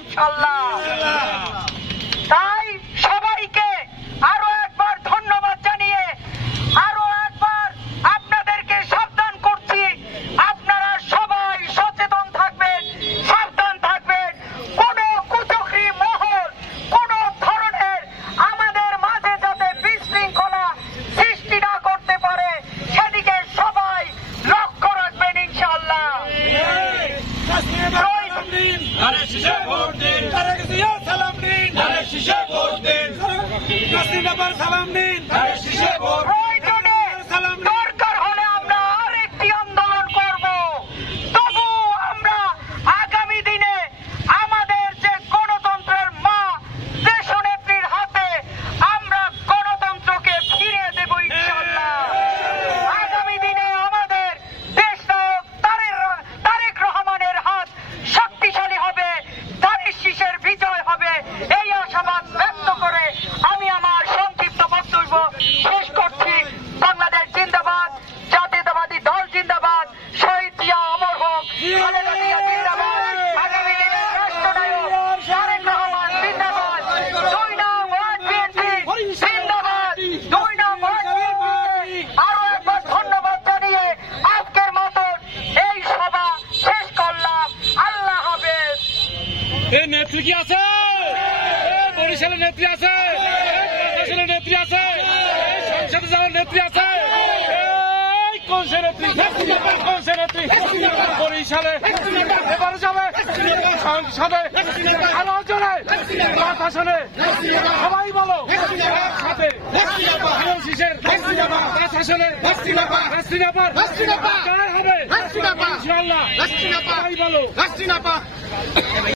ইনশাআল্লাহ। তাই সবাইকে আরো একবার ধন্যবাদ জানিয়ে আরো একবার আপনাদেরকে সাবধান করছি, আপনারা সবাই সচেতন থাকবেন, সাবধান থাকবেন। কোন কুচক্রী মহল কোন ধরনের আমাদের মাঝে যাতে বিশৃঙ্খলা সৃষ্টি না করতে পারে সেদিকে সবাই লক্ষ্য রাখবেন ইনশাআল্লাহ। দরকার হলে আমরা আরেকটি আন্দোলন করব। তবু আমরা আগামী দিনে আমাদের যে গণতন্ত্রের মা দেশনেত্রীর হাতে আমরা গণতন্ত্রকে ফিরিয়ে দেব ইনশাআল্লাহ। আগামী দিনে আমাদের দেশনায়ক তারেক রহমানের হাত শক্তিশালী হবে, ধানের শীষের বিজয় হবে, এই আশাবাদ ব্যক্ত করে আমি আমার সংক্ষিপ্ত বক্তব্য শেষ করছি। বাংলাদেশ জিন্দাবাদ, জাতীয়তাবাদী দল জিন্দাবাদ, শহীদ জিয়া অমর হোক, খালেদা জিয়া জিন্দাবাদ, আগামী দিনের রাষ্ট্রনায়ক তারেক রহমান জিন্দাবাদ, 2 নং ওয়ার্ড বিএনপি জিন্দাবাদ, 2 নং ওয়ার্ড বিএনপি। আরো একবার ধন্যবাদ জানিয়ে আজকের মতন এই সভা শেষ করলাম। আল্লাহ হাফেজ। এই নেত্রী কি আছে? বরিশালের নেত্রী আছে, প্রশাসনের নেত্রী আছে, সংসদে যাওয়ার নেত্রী আছে। কোন সে নেত্রী? কোন সে নেত্রী? বরিশালে এবারে যাবে সংসদে, আলোচনে, প্রশাসনে, সবাই বলো একসাথে শীষের প্রশাসনে হবে ইনশাআল্লাহ। সবাই বলো।